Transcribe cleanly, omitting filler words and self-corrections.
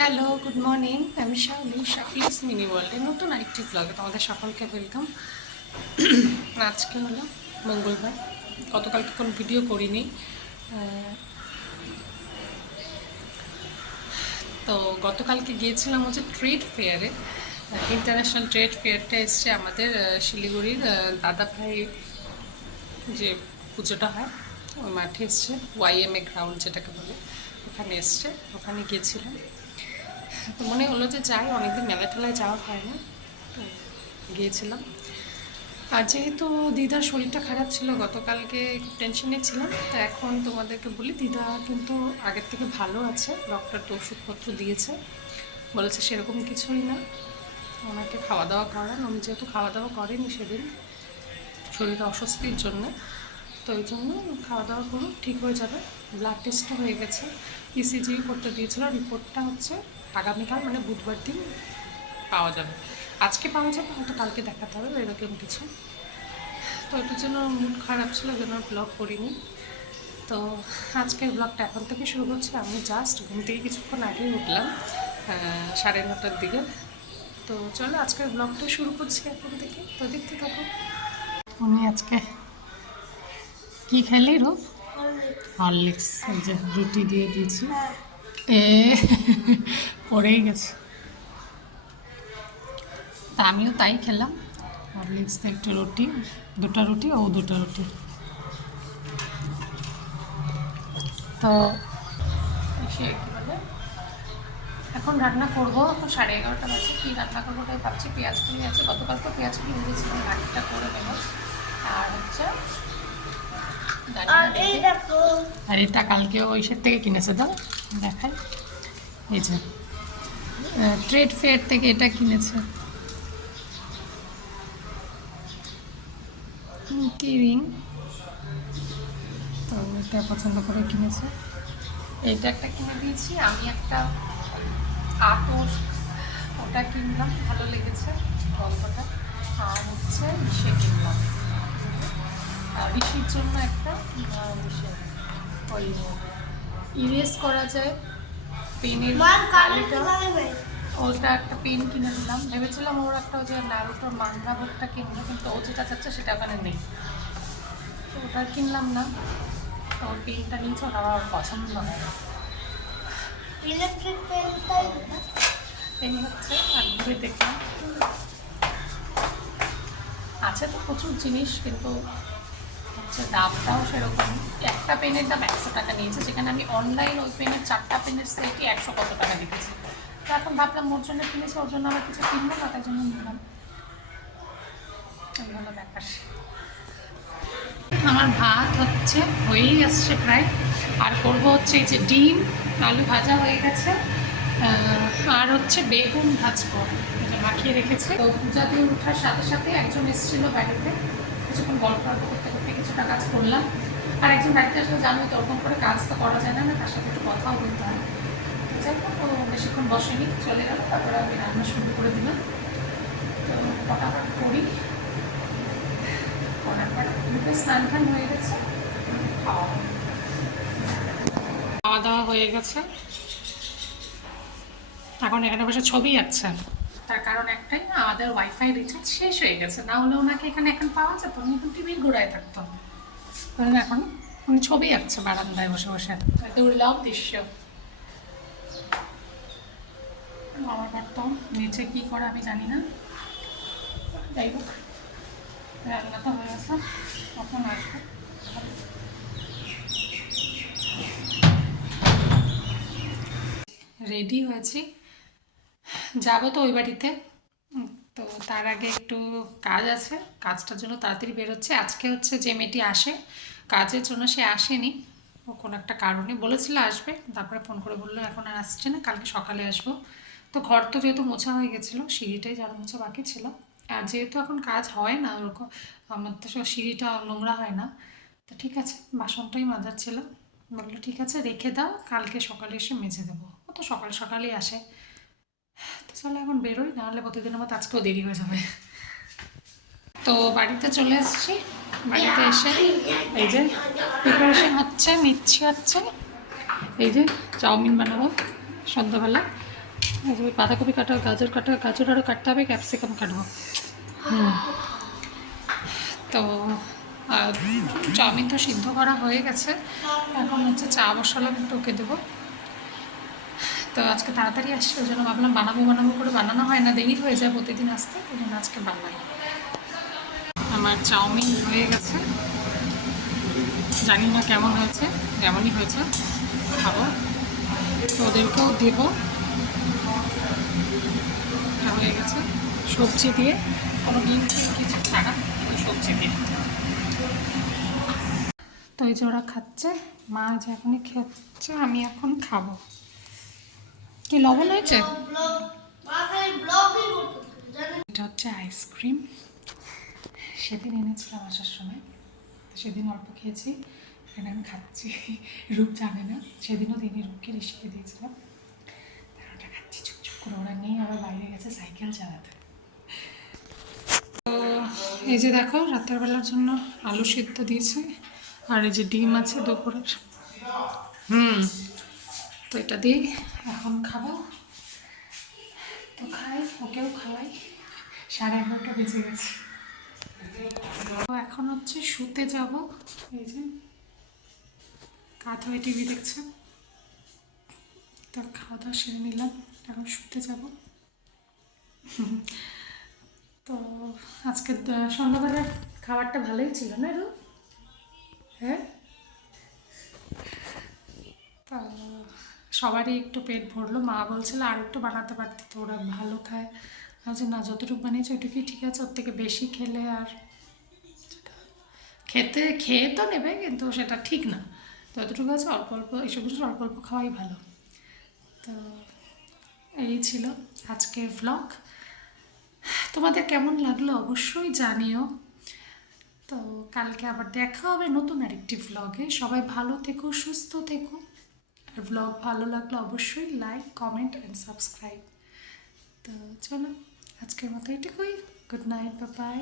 Hello, good morning. আমি Shaoli, শাফলিস mini ওয়ার্ল্ডের নতুন আরেকটি ব্লগে তোমাদের সকলকে ওয়েলকাম। আজকে হলো মঙ্গলবার। গতকালকে কোনো ভিডিও করিনি, তো গতকালকে গিয়েছিলাম হচ্ছে ট্রেড ফেয়ারে। ইন্টারন্যাশনাল ট্রেড ফেয়ারটা এসছে আমাদের শিলিগুড়ির দাদা ভাই যে পুজোটা হয় ওই মাঠে এসছে, ওয়াইএমএ গ্রাউন্ড যেটাকে বলে, ওখানে এসছে। ওখানে গিয়েছিলাম, তো মনে হলো যে যাই, অনেকদিন মেলা টেলায় যাওয়া হয় না, তো গিয়েছিলাম। আর যেহেতু দিদার শরীরটা খারাপ ছিল, গতকালকে একটু টেনশনে ছিলাম, তো এখন তোমাদেরকে বলি দিদা কিন্তু আগের থেকে ভালো আছে। ডক্টর তো ওষুধপত্র দিয়েছে, বলেছে সেরকম কিছুই না, ওনাকে খাওয়া দাওয়া করান। উনি যেহেতু খাওয়া দাওয়া করেনি সেদিন শরীরে অস্বস্তির জন্য, তো ওই জন্য খাওয়া দাওয়া করুন, ঠিক হয়ে যাবে। ব্লাড টেস্টও হয়ে গেছে, ইসিজি করতে দিয়েছিল, রিপোর্টটা হচ্ছে আগামীকাল মানে বুধবার দিন পাওয়া যাবে। আজকে পাওয়া যাবে, হয়তো কালকে দেখাতে হবে এরকম কিছু। তো ওটার জন্য মুড খারাপ ছিল, যেন ব্লগ করিনি। তো আজকের ব্লগটা এখন থেকে শুরু হচ্ছে। আমি জাস্ট ঘুম থেকে কিছুক্ষণ আগেই উঠলাম, 9:30টার দিকে। তো চলো আজকের ব্লগটা শুরু করছি এখন থেকে, তো দেখতে থাকো। উনি আজকে কি খেলি রূপ? হরলিক্স। এই যে রুটি দিয়ে দিয়েছি, এ পড়েই গেছে, তা আমিও তাই খেলাম। হরলিক্স দিয়ে একটু রুটি, দুটো রুটি ও দুটো রুটি। তো সে কী বলে, এখন রান্না করবো। এখন 11:30 বাজে, কী রান্না করবো তাই ভাবছি। পেঁয়াজ কুলি আছে, গতকাল তো পেঁয়াজ কুলি ভেবেছিলাম রান্নাটা করে নেব। আর হচ্ছে আর এটা কালকেও ওইসের থেকে কিনেছে, দাও দেখাই। এই যে ট্রেড ফেয়ার থেকে এটা কিনেছে, কি রিং, তো এটা পছন্দ করে কিনেছে। এইটা একটা কিনে দিয়েছি, আমি একটা আতর ওটা কিনলাম, ভালো লেগেছে গল্পটা। আর হচ্ছে সে কিনলাম ঋষির জন্য একটা ওই ইরেজ করা যায় পেনের কালিটা, ওটা একটা পেন কিনে দিলাম। ভেবেছিলাম ওর একটা ওই যে নারুটোর মাঙ্গা বুকটা কিনবো, কিন্তু ও যেটা চাচ্ছে সেটা ওখানে নেই, তো ওটা কিনলাম না। তো ওর পেনটা নিয়েছে, ওটা আমার পছন্দ হয় না। ইলেকট্রিক পেনটাই পেন হচ্ছে। আর ঘুরে দেখলাম আছে তো প্রচুর জিনিস, কিন্তু হচ্ছে দামটাও সেরকম। একটা পেনের দাম 100 টাকা নিয়েছে, যেখানে আমি অনলাইন ওই পেনের 4টা পেনের সেটই 100 কত টাকা দেখেছি। তো এখন ভাবলাম ওর জন্য কিনেছি, ওর জন্য আমার কিছু কিনবো না, তাই জন্য নিলাম। এই হলো ব্যাপার। আমার ভাত হচ্ছে হয়েই আসছে প্রায়। আর করবো হচ্ছে এই যে ডিম আলু ভাজা হয়ে গেছে, আর হচ্ছে বেগুন ভাজবো, এটা মাখিয়ে রেখেছে। তো পূজা দিয়ে ওঠার সাথে সাথে একজন এসেছিল বাড়িতে, কিছুক্ষণ গল্প করতে করতে কিছুটা কাজ করলাম। আর একজন বাড়িতে আসলে জানোই তো, ওরকম করে কাজ তো করা যায় না, তার সাথে একটু কথাও বলতে হয়। যাই হোক, ও বেশিক্ষণ বসেনি, চলে গেল। তারপরে আমি রান্না শুরু করে দিলাম। তো ফটাফট করি, করার পর স্নান টান হয়ে গেছে, খাওয়া দাওয়া হয়ে গেছে। এখন এখানে বসে ছবি আঁকছে, তার কারণ একটাই, না আমাদের ওয়াইফাই রিচার্জ শেষ হয়ে গেছে, না হলে ওনাকে এখানে এখন পাওয়া যেত, উনি এখন টিভির গোড়ায় থাকতো। এখন উনি ছবি আঁকছে বারান্দায় বসে বসে, দুর্লভ দৃশ্য। আমার তো নিচে কী করে আমি জানি না, যাই হোক রান্না তো হয়ে গেছে, কখন আসবে। রেডি হয়েছি, যাবো তো ওই বাড়িতে। তো তার আগে একটু কাজ আছে, কাজটার জন্য তাড়াতাড়ি বেরোচ্ছে। আজকে হচ্ছে যে মেয়েটি আসে কাজের জন্য, সে আসেনি, ও কোনো একটা কারণে বলেছিল আসবে, তারপরে ফোন করে বললো এখন আর আসছে না, কালকে সকালে আসবো। তো ঘর তো যেহেতু মোছা হয়ে গেছিলো, সিঁড়িটাই যারা মোছা বাকি ছিল। আর যেহেতু এখন কাজ হয় না ওরকম, আমার তো সিঁড়িটা নোংরা হয় না, তো ঠিক আছে বাসনটাই মাজার ছিল। বললো ঠিক আছে রেখে দাও, কালকে সকালে এসে মেজে দেবো। ও তো সকাল সকালেই আসে। তো চলো এখন বেরোই, নাহলে প্রতিদিনের মতো আজকেও দেরি হয়ে যাবে। তো বাড়িতে চলে এসেছি, বাড়িতে এসে এই যে প্রিপারেশন হচ্ছে, নিচ্ছি হচ্ছে এই যে চাউমিন বানাবো সন্ধ্যাবেলা। এই যে বাঁধাকপি কাটা, গাজর আরও কাটতে হবে, ক্যাপসিকাম কাটবো। তো চাউমিন তো সিদ্ধ করা হয়ে গেছে, এখন হচ্ছে চা বসালাম, টুকে দেবো। তো আজকে তাড়াতাড়ি আসছে, ওই জন্য ভাবলাম বানাবো করে বানানো হয় না, দেরি হয়ে যায় প্রতিদিন আসতে, ওই জন্য আজকে বানাই। আমার চাউমিন হয়ে গেছে, জানি না কেমন হয়েছে, যেমনই হয়েছে খাবো, তো ওদেরকেও দেবো। হয়ে গেছে সবজি দিয়ে, কোনো ডিম কিছু ছাড়া, সবজি দিয়ে। তো এই যে ওরা খাচ্ছে, মা যে এখনই খাচ্ছে, আমি এখন খাবো। কি লবণ হয়েছে? এটা হচ্ছে আইসক্রিম, সেদিন এনেছিলাম আসার সময়, সেদিন অল্প খেয়েছি, এখানে আমি খাচ্ছি। রূপ জানে না, সেদিনও দিনে রূপকে রেসিপি দিয়েছিলাম, ওটা খাচ্ছি চুপচুপ করে। ওরা নিয়ে আবার বাইরে গেছে সাইকেল চালাতে। তো এই যে দেখো, রাতের বেলার জন্য আলু সিদ্ধ দিয়েছে, আর এই যে ডিম আছে দুপুরের। তো এটা দিয়ে এখন খাবো। তো খাই, ওকেও খাওয়াই, 11:30 বেজে গেছে। তো এখন হচ্ছে শুতে যাব। এই যে কাঁধ হয়ে টিভি দেখছে, তার খাওয়া দাওয়া সেরে নিলাম, এখন শুতে যাব। তো আজকে সন্ধ্যাবেলার খাবারটা ভালোই ছিল না রু? হ্যাঁ, তা সবারই একটু পেট ভরলো, মা বলছিল আর একটু বানাতে পারতি, তো ওরা ভালো খায়। আজ না, যতটুকু বানিয়েছে ওইটুকুই ঠিক আছে, ওর থেকে বেশি খেলে আর খেয়ে তো নেবে, কিন্তু সেটা ঠিক না। যতটুকু আছে অল্প অল্প, এইসব কিছু অল্প অল্প খাওয়াই ভালো। তো এই ছিল আজকের ভ্লগ, তোমাদের কেমন লাগলো অবশ্যই জানিও। তো কালকে আবার দেখা হবে নতুন আরেকটি ভ্লগে। সবাই ভালো থেকো, সুস্থ থেকো, আর ভ্লগ ভালো লাগলে অবশ্যই লাইক, কমেন্ট অ্যান্ড সাবস্ক্রাইব। তো চলো, আজকের মতো এটুকুই। Good night, bye bye.